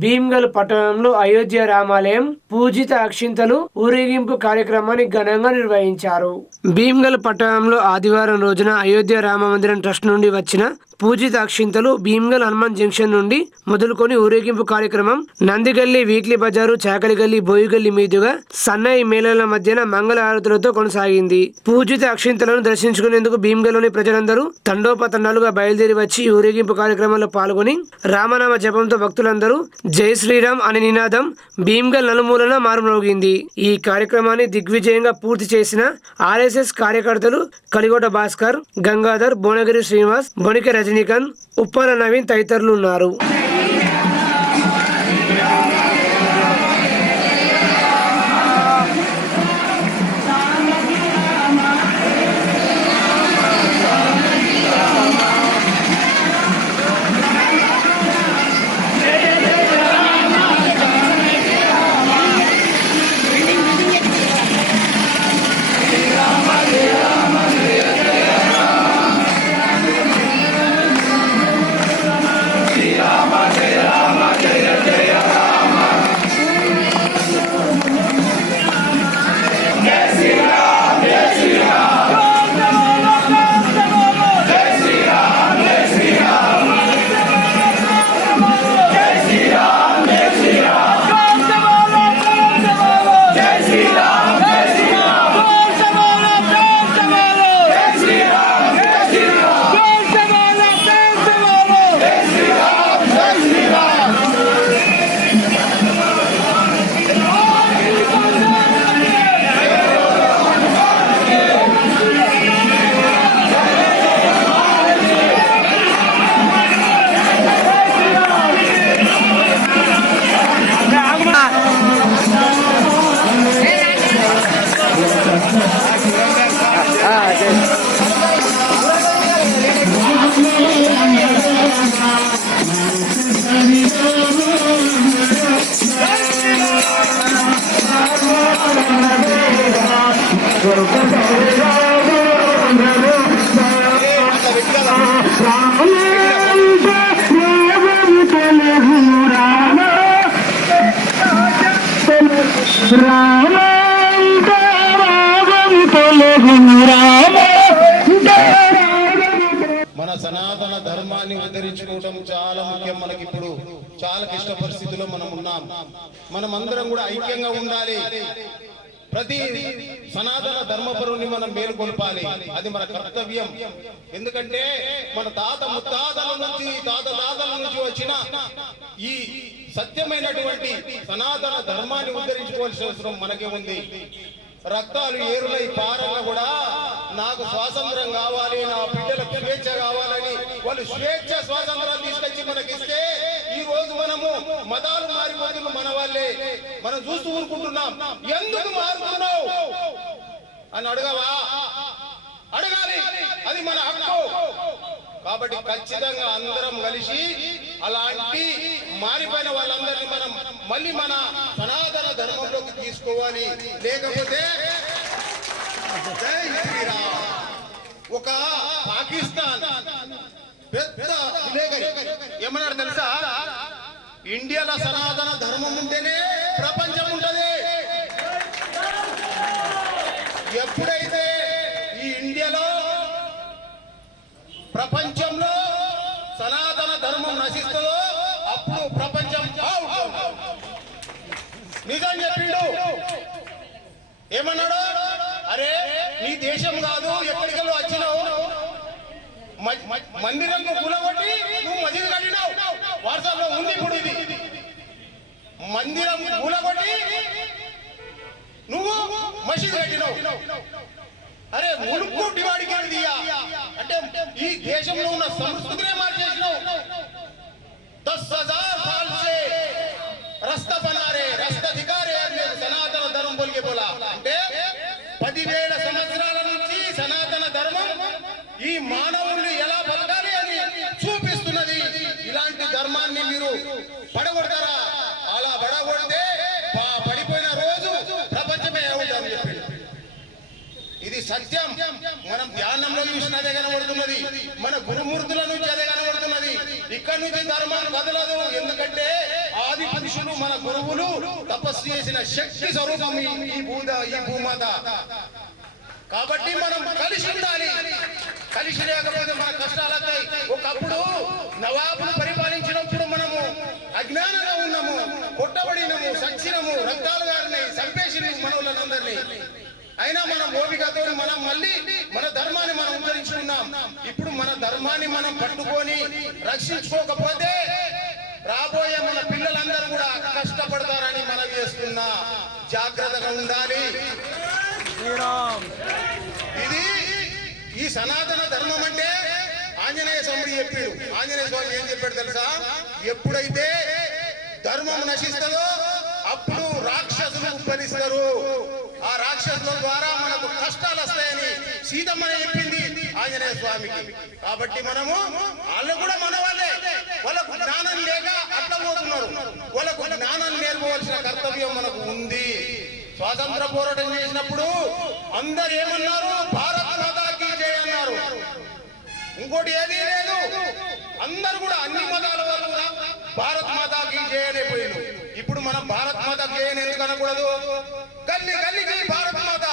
భీమ్గల్ పట్టణంలో అయోధ్య రామాలయం పూజిత అక్షింతలు ఊరేగింపు కార్యక్రమాన్ని ఘనంగా నిర్వహించారు. భీమ్గల్ పట్టణంలో ఆదివారం రోజున అయోధ్య రామ మందిరం ట్రస్ట్ నుండి వచ్చిన పూజిత అక్షింతలు భీమ్గల్ హనుమాన్ జంక్షన్ నుండి మొదలుకొని ఊరేగింపు కార్యక్రమం నందిగల్లి వీక్లీ బజారు చాకలిగల్లి బోయిగల్లి మీదుగా సన్నాయి మేళల మధ్యన మంగళ ఆరతులతో కొనసాగింది. పూజిత అక్షింతలను దర్శించుకునేందుకు భీమ్గల్లోని ప్రజలందరూ తండోపతండాలుగా బయలుదేరి వచ్చి ఊరేగింపు కార్యక్రమంలో పాల్గొని రామనామ జపంతో భక్తులందరూ జై శ్రీరామ్ అనే నినాదం భీమ్గల్ నలుమూలన మారుమ్రోగింది. ఈ కార్యక్రమాన్ని దిగ్విజయంగా పూర్తి చేసిన ఆర్ఎస్ఎస్ కార్యకర్తలు కలిగోట భాస్కర్ గంగాధర్ భువనగిరి శ్రీనివాస్ బొనిక రజనీకాంత్ ఉప్పాల నవీన్ తదితరులు ఉన్నారు. మన సనాతన ధర్మాన్ని ఉద్ధరించుకోవడం చాలా ముఖ్యం మనకి ఇప్పుడు. చాలా క్లిష్ట పరిస్థితుల్లో మనం ఉన్నాం. మనం అందరం కూడా ఐక్యంగా ఉండాలి. ప్రతి సనాతన ధర్మపరుని మనం మేలుకొల్పాలి. అది మన కర్తవ్యం. ఎందుకంటే మన తాత ముత్తాతల నుంచి తాత తాతల నుంచి వచ్చిన ఈ సత్యమైనటువంటి సనాతన ధర్మాన్ని ఉద్ధరించుకోవాల్సిన అవసరం మనకే ఉంది. రక్తాలు ఏరులై పారన్న కూడా నాకు స్వాతంత్రం కావాలి నా బిడ్డలకు స్వేచ్ఛ కావాలని వాళ్ళు స్వేచ్ఛ స్వాతంత్రాలు తీసుకొచ్చి మనకిస్తే ఈ రోజు మనము మతాలు మారిపోతున్న మన వాళ్ళే. మనం చూస్తూ ఊరుకుంటున్నాం. ఎందుకు మారుతున్నావు? అని అడగవా? అడగాలి. అది మన హక్కు. కాబట్టి ఖచ్చితంగా అందరం కలిసి అలాంటి మారిపోయిన వాళ్ళందరినీ మనం మళ్ళీ మన సనాతన ధర్మంలోకి తీసుకోవాలి. లేకపోతే ఒక పాకిస్తాన్ పెద్ద తెలుసా? ఇండియాలో సనాతన ధర్మం ఉంటేనే ప్రపంచం ఉంటది. ఎప్పుడైతే ధర్మం అప్పుడు ప్రపంచం నిజం చెప్పిండు. ఏమన్నాడు? అరే నీ దేశం కాదు ఎక్కడికెళ్ళి వచ్చినావు? మందిరం కూలగొట్టి నువ్వు మసీదు కట్టినావు వాట్సాప్లో ఉంది ఇప్పుడు ఇది. మందిరం కూలగొట్టి నువ్వు మసీదు కట్టినావు అరే మునుకు డివాడికి అంటే ఈ దేశంలో ఉన్న సంస్కృతినే మార్చేసినావు మానవుల్ని ఎలా బతకాలి అని చూపిస్తున్నది. ఇలాంటి ధర్మాన్ని మీరు పడగొడతారా? అలా పడగొడితే పడిపోయిన రోజు ప్రపంచమే అవుతారు ఇది సత్యం. మనం ధ్యానంలో చూసిన అదే కనబడుతున్నది. మన గురుమూర్తుల నుంచి అదే కనబడుతున్నది. ఇక్కడ నుంచి ధర్మం కదలదు. ఎందుకంటే ఆది పురుషులు మన గురువులు తపస్సు చేసిన శక్తి స్వరూపం ఈ- ఈ భూద ఈ భూమాత. కాబట్టి మనం కలిసి ఉండాలి. కలిసి లేకపోతే మన కష్టాలు ఒకప్పుడు నవాబులు పరిపాలించినప్పుడు మనము అజ్ఞానంగా ఉన్నాము కొట్టబడినము సచ్చినము రక్తాలు గారిని చంపేసి మనవులందరినీ అయినా మనం ఓపికతో మనం మళ్ళీ మన ధర్మాన్ని మనం ఉద్ధరించుకున్నాం ఇప్పుడు మన ధర్మాన్ని మనం పట్టుకొని రక్షించుకోకపోతే రాబోయే మన పిల్లలందరూ కూడా కష్టపడతారని మనం చేస్తున్నా. జాగ్రత్తగా ఉండాలి. శ్రీరామ్. సనాతన ధర్మం అంటే ఆంజనేయ స్వామి చెప్పాడు. ఆంజనేయ స్వామి ఏం చెప్పాడు తెలుసా? ఎప్పుడైతే ధర్మం నశిస్తుందో అప్పుడు రాక్షసులు ఉద్ధరిస్తారు ఆ రాక్షసుల ద్వారా మనకు కష్టాలు వస్తాయని సీతమ్మ చెప్పింది ఆంజనేయ స్వామికి. కాబట్టి మనము వాళ్ళు కూడా మన వాళ్ళే వాళ్ళకు జ్ఞానం లేక అట్లా పోతున్నారు. వాళ్ళకు జ్ఞానం నేర్పవలసిన కర్తవ్యం మనకు ఉంది. స్వాతంత్ర పోరాటం చేసినప్పుడు అందరు ఏమన్నారు? భారత మాత ఉన్నారు ఇంకోటి ఏది లేదు. అందరు కూడా అన్ని మతాల వాళ్ళు కూడా భారత్ మాతాకి జై ఇప్పుడు మనం భారత్ మాత చేయని ఎందుకు అనకూడదు? గల్లి గల్లికి భారత్ మాత.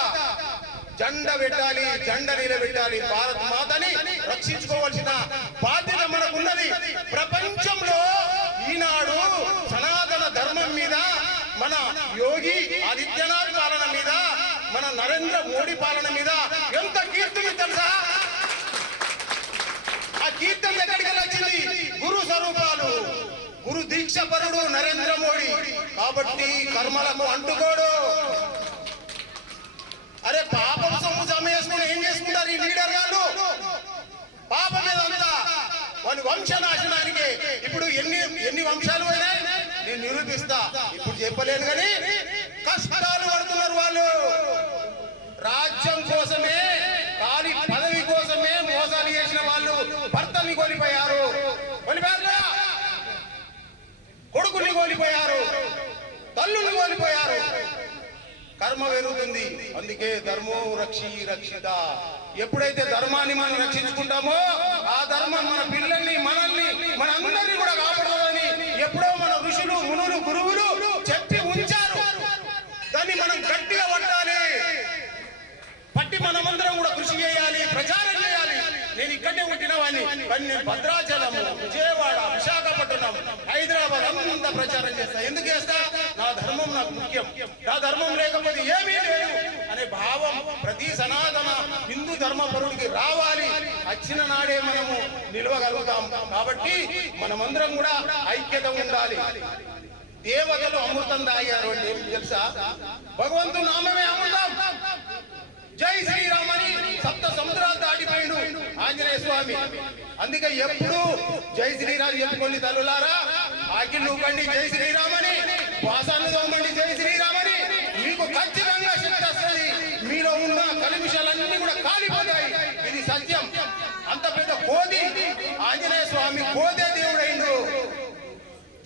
జెండ పెట్టాలి జెండ నిలబెట్టాలి భారత్ మాతని రక్షించుకోవాల్సిన బాధ్యత మనకున్నది. ప్రపంచంలో ఈనాడు సనాతన ధర్మం మీద మన యోగి ఆదిత్యనాథ్ పాలన మీద మన నరేంద్ర మోడీ పాలన మీద ఎంత కీర్తి తెలుసా? ఆ కీర్తన ఎక్కడికి వచ్చింది? గురు స్వరూపాలు. గురు దీక్షపరుడు నరేంద్ర మోడీ. కాబట్టి కర్మలకు అంటుకోడు. అరే పాపం సొమ్ము జమ చేసుకుని ఏం చేసుకుంటారు ఈ లీడర్ గారు పాపం మీద వాళ్ళు వంశనాశనానికి. ఇప్పుడు ఎన్ని ఎన్ని వంశాలు అయినాయి నేను నిరూపిస్తా. ఇప్పుడు చెప్పలేను కానీ కష్టాలు పడుతున్నారు వాళ్ళు. కోల్పోయారు. తల్లుని కోల్పోయారు. కర్మ పెరుగుతుంది. అందుకే ధర్మో రక్షి రక్షిత. ఎప్పుడైతే ధర్మాన్ని మనం రక్షించుకుంటామో ఆ ధర్మం మన పిల్లల్ని మనల్ని మన అందరినీ కూడా కాపాడాలని ఎప్పుడో మన ఋషులు మునులు గురువులు చెప్పి ఉంచారు. దాన్ని మనం గట్టిగా పట్టాలి. పట్టి మనమందరం కూడా ఇక్కడే పుట్టిన వాడిని కానీ నేను భద్రాచలము విజయవాడ విశాఖపట్నం హైదరాబాద్ అంతా ప్రచారం చేస్తా. ఎందుకు చేస్తా? నా ధర్మం నాకు ముఖ్యం. నా ధర్మం లేకపోతే ఏమీ లేదు అనే భావం ప్రతి సనాతన హిందూ ధర్మపరుడికి రావాలి. వచ్చిన నాడే మనము నిలవగలుగుతాం. కాబట్టి మనమందరం కూడా ఐక్యత ఉండాలి. దేవతలు అమృతం తాగారు అంటే ఏం తెలుసా? భగవంతుడు నామమే అమృతం. జై శ్రీరామని సప్త సముద్రాలు దాటిపోయిండు. స్వామి. అందుకే ఎప్పుడు జై శ్రీరామ్ చెప్పుకోండి తల్లులారా ఆకిళ్ళు నువ్వండి జై శ్రీరామని వాసాలు తోమండి జై శ్రీరామని. మీకు ఖచ్చితంగా శక్తి వస్తుంది. మీలో ఉన్న కలిమిషాలన్నీ కూడా కాలిపోతాయి. ఇది సత్యం. అంత పెద్ద కోది ఆంజనేయ స్వామి కోదే దేవుడైండు.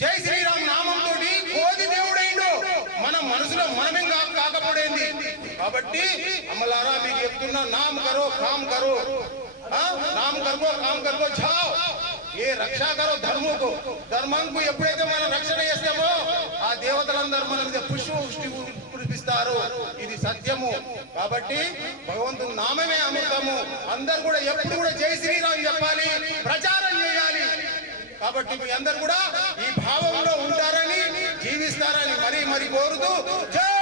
జై శ్రీరామ్ నామంతో కోది దేవుడైండు. మన మనసులో మనమే కాకపోయింది కాబట్టి అమ్మలారా మీకు చెప్తున్నా నామ్ కరో కామ్ కరో. ఆ? కర్మో కామ్ కర్మో ఏ రక్ష కరో ధర్మకు ధర్మంకు ఎప్పుడైతే మనం రక్షణ చేస్తామో ఆ దేవతలందరూ మన మీద పుష్పవృష్టి కురిపిస్తారు ఇది సత్యము కాబట్టి భగవంతుని నామమే అమృతము అందరు కూడా ఎప్పుడు కూడా జై శ్రీరామ్ చెప్పాలి ప్రచారం చేయాలి కాబట్టి మీ అందరు కూడా ఈ భావంలో ఉంటారని జీవిస్తారని మరీ మరి కోరుతూ జై